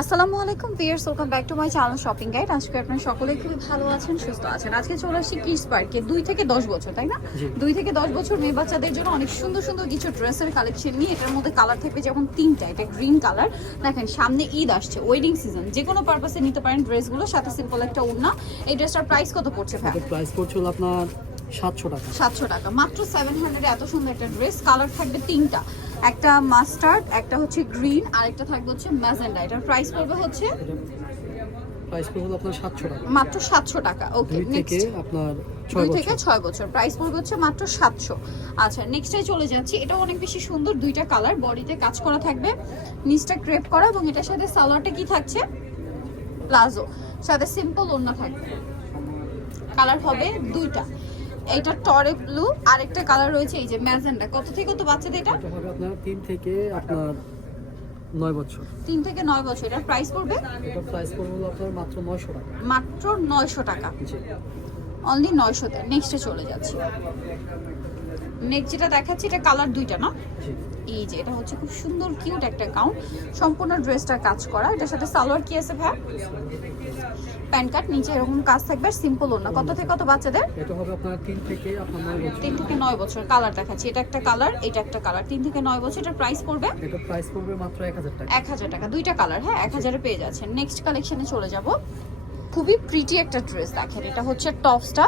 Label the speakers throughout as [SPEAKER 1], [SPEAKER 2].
[SPEAKER 1] আসসালামু আলাইকুম viewers welcome back to my channel shopping guide. আজকে আপনারা সকলে খুবই ভালো আছেন সুস্থ আছেন। আজকে চলে আসছি কিডস পার্কে দুই থেকে দশ বছর তাই না? দুই থেকে দশ বছর মেয়ে বাচ্চাদের জন্য অনেক সুন্দর সুন্দর কিছু ড্রেসের কালেকশন নিয়ে এটার মধ্যে কালার থাকবে যেমন তিনটা এটা গ্রিন কালার। দেখেন সামনে ঈদ আসছে ওয়েডিং সিজন যে কোনো পারপাসে নিতে পারেন ড্রেসগুলো সাথে সিম্পল একটা ওড়না। এই ড্রেসটার প্রাইস কত পড়ছে ভাই?
[SPEAKER 2] প্রাইস পড়ছিল আপনার সাতশো টাকা।
[SPEAKER 1] সাতশো টাকা। মাত্র সেভেন হান্ড্রেড এত সুন্দর একটা ড্রেস কালার থাকবে তিনটা। একটা মাস্টার্ড একটা হচ্ছে গ্রিন আর একটা থাকবে হচ্ছে ম্যাজেন্ডা। এটার প্রাইস পড়বে হচ্ছে
[SPEAKER 2] প্রাইস পড়ছিল আপনার সাতশো টাকা।
[SPEAKER 1] মাত্র সাতশো টাকা। ওকে নেক্সট
[SPEAKER 2] আপনার
[SPEAKER 1] দুই
[SPEAKER 2] ছয়
[SPEAKER 1] থেকে
[SPEAKER 2] বছর
[SPEAKER 1] ছয় বছর। প্রাইস পড়বে হচ্ছে মাত্র সাতশো। আচ্ছা নেক্সটে চলে যাচ্ছি। এটা অনেক বেশি সুন্দর দুইটা কালার বডিতে কাজ করা থাকবে। নিচটা ক্রেপ করা এবং এটার সাথে সালোয়ারটা কি থাকছে? প্লাজো সাথে সিম্পল ওড়না থাকবে। কালার হবে দুইটা। এটা টরে ব্লু আর একটা কালার রয়েছে এই যে ম্যাজেন্ডা কত থেকে কত বাচ্চাদের এটা?
[SPEAKER 2] হবে আপনার তিন থেকে আপনার 9 বছর।
[SPEAKER 1] তিন থেকে নয় বছর। এটার প্রাইস পড়বে?
[SPEAKER 2] এটা প্রাইস পড়বে আপনার মাত্র নয়শো টাকা।
[SPEAKER 1] মাত্র নয়শো টাকা।
[SPEAKER 2] জি।
[SPEAKER 1] অনলি নয়শোতে। নেক্সটে চলে যাচ্ছি। নেক্সট যেটা দেখাচ্ছি এটা কালার দুইটা না?
[SPEAKER 2] জি।
[SPEAKER 1] এই যে এটা হচ্ছে খুব সুন্দর কিউট একটা গাউন সম্পূর্ণ ড্রেসটা কাজ করা। এটার সাথে সালোয়ার কি আছে ভাই প্যান্ট কাট নিচে এরকম কাজ থাকবে সিম্পল ওনা কত থেকে কত বাচ্চাদের?
[SPEAKER 2] এটা হবে আপনার তিন থেকে আপনার নয় বছর।
[SPEAKER 1] থেকে নয় বছর। কালার দেখাচ্ছি। এটা একটা কালার এটা একটা কালার তিন থেকে নয় বছর এটার প্রাইস পড়বে?
[SPEAKER 2] এটা প্রাইস পড়বে মাত্র এক হাজার টাকা।
[SPEAKER 1] এক হাজার টাকা। দুইটা কালার হ্যাঁ এক হাজারে পেয়ে যাচ্ছেন। নেক্সট কালেকশনে চলে যাব। খুবই প্রিটি একটা ড্রেস দেখেন। এটা হচ্ছে টপসটা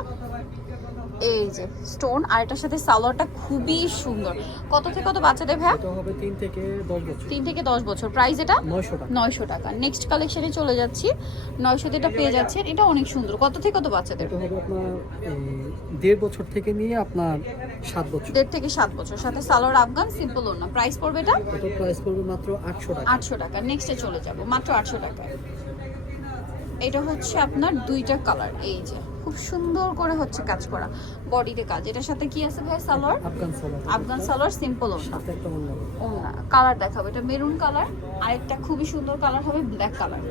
[SPEAKER 1] এই যে স্টোন আর এটার সাথে সালোয়ারটা খুবই সুন্দর। কত থেকে কত বাচ্চাদের ভাই
[SPEAKER 2] এটা হবে তিন থেকে দশ বছর।
[SPEAKER 1] তিন থেকে দশ বছর। প্রাইস এটা?
[SPEAKER 2] নয়শো টাকা।
[SPEAKER 1] নয়শো টাকা। নেক্সট কালেকশনে চলে যাচ্ছি। নয়শোতে এটা পেয়ে যাচ্ছেন এটা অনেক সুন্দর। কত থেকে কত বাচ্চাদের?
[SPEAKER 2] এটা হবে আপনার দেড় বছর থেকে নিয়ে আপনার সাত বছর।
[SPEAKER 1] দেড় থেকে সাত বছর। সাথে সালোয়ার আফগান সিম্পল ওনা প্রাইস পড়বে এটা?
[SPEAKER 2] এটা প্রাইস পড়বে মাত্র আটশো টাকা।
[SPEAKER 1] আটশো টাকা। নেক্সটে চলে যাব। মাত্র আটশো টাকায়। এটা হচ্ছে আপনার দুইটা কালার এই যে খুব সুন্দর করে হচ্ছে কাজ করা বডিতে কাজ। এটার সাথে কি আছে ভাই? সালোয়ার?
[SPEAKER 2] আফগান
[SPEAKER 1] সালোয়ার। সিম্পল ওনা ওনা কালার দেখাবো। এটা মেরুন কালার আরেকটা খুবই সুন্দর কালার হবে ব্ল্যাক কালার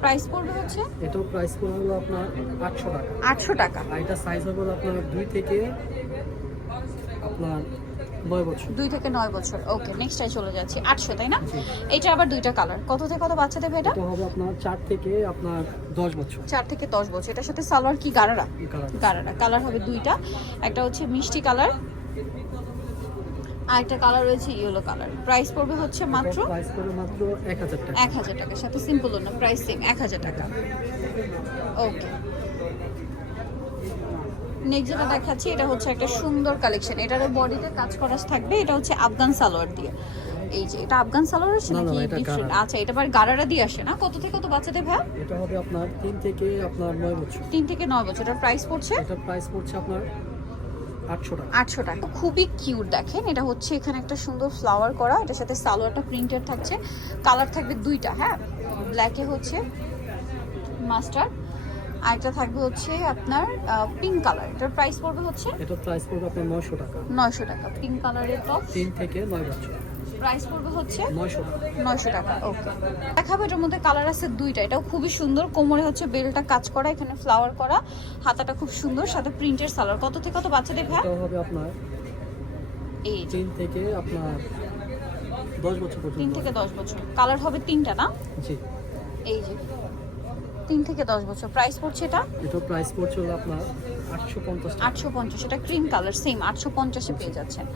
[SPEAKER 1] প্রাইস পড়বে হচ্ছে?
[SPEAKER 2] এটাও প্রাইস পড়বে হলো আপনার আটশো টাকা।
[SPEAKER 1] আটশো টাকা।
[SPEAKER 2] আর এটা সাইজ হবে আপনার 2 থেকে আপনার
[SPEAKER 1] দুই থেকে নয় বছর। ওকে নেক্সটটাই চলে যাচ্ছি। আটশো তাই না। এটা আবার দুইটা কালার কত থেকে কত বাচ্চাদের ভাই এটা?
[SPEAKER 2] হবে আপনার চার থেকে আপনার দশ বছর।
[SPEAKER 1] চার থেকে দশ বছর। এটার সাথে সালোয়ার কি? গারারা? গারারা। কালার হবে দুইটা। একটা হচ্ছে মিষ্টি কালার আর একটা কালার রয়েছে ইয়েলো কালার প্রাইস পড়বে হচ্ছে মাত্র
[SPEAKER 2] প্রাইস পড়বে মাত্র এক হাজার টাকা।
[SPEAKER 1] এক হাজার টাকার সাথে সিম্পল না। প্রাইস সেম এক হাজার টাকা। ওকে নেক্সট যেটা দেখাচ্ছি এটা হচ্ছে একটা সুন্দর কালেকশন এটার বডিতে কাজ করা থাকবে এটা হচ্ছে আফগান সালোয়ার দিয়ে। এই যে এটা আফগান সালোয়ার আছে নাকি ডিফারেন্ট আচ্ছা এটা আবার গারারা দিয়ে আসে না? কত থেকে কত বাচ্চাদের ভাই?
[SPEAKER 2] এটা হবে আপনার তিন থেকে আপনার নয় বছর।
[SPEAKER 1] তিন থেকে নয় বছর। এটার প্রাইস পড়ছে?
[SPEAKER 2] এটা প্রাইস পড়ছে আপনার আটশো টাকা।
[SPEAKER 1] আটশো টাকা। খুবই কিউট দেখেন। এটা হচ্ছে এখানে একটা সুন্দর ফ্লাওয়ার করা। এটার সাথে সালোয়ারটা প্রিন্টেড থাকছে। কালার থাকবে দুইটা হ্যাঁ? ব্ল্যাকে হচ্ছে মাস্টার আর থাকবে হচ্ছে আপনার পিঙ্ক কালার এটার প্রাইস পড়বে হচ্ছে
[SPEAKER 2] এটা প্রাইস পড়বে আপনার নয়শো টাকা।
[SPEAKER 1] নয়শো টাকা। পিঙ্ক কালারের টপ
[SPEAKER 2] তিন থেকে বছর।
[SPEAKER 1] প্রাইস পড়বে হচ্ছে
[SPEAKER 2] টাকা।
[SPEAKER 1] টাকা ওকে দেখাবো এটার মধ্যে কালার আছে দুইটা। এটাও খুবই সুন্দর। কোমরে হচ্ছে বেলটা কাজ করা এখানে ফ্লাওয়ার করা। হাতাটা খুব সুন্দর সাথে প্রিন্টের সালোয়ার কত থেকে কত ভ্যা
[SPEAKER 2] এটা হবে আপনার
[SPEAKER 1] এই
[SPEAKER 2] থেকে আপনার বছর
[SPEAKER 1] থেকে দশ বছর। কালার হবে তিনটা না?
[SPEAKER 2] জি।
[SPEAKER 1] এই যে। তিন থেকে দশ বছর। প্রাইস পড়ছে এটা?
[SPEAKER 2] এটা প্রাইস পড়ছে আপনার আটশো পঞ্চাশ
[SPEAKER 1] আটশো পঞ্চাশ এটা ক্রিম কালার সেম আটশো পঞ্চাশে পেয়ে যাচ্ছেন।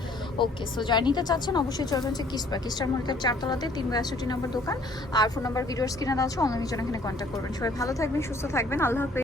[SPEAKER 1] ওকে সো যারা নিতে চাচ্ছেন অবশ্যই চলবেন হচ্ছে কিসপা কিস্টার মনিটার চারতলাতে তিন বাষট্টি নম্বর দোকান। আর ফোন নাম্বার ভিডিওর স্ক্রিনে দেওয়া আছে অনলাইনের জন্য এখানে কন্ট্যাক্ট করবেন। সবাই ভালো থাকবেন সুস্থ থাকবেন আল্লাহ হাফেজ।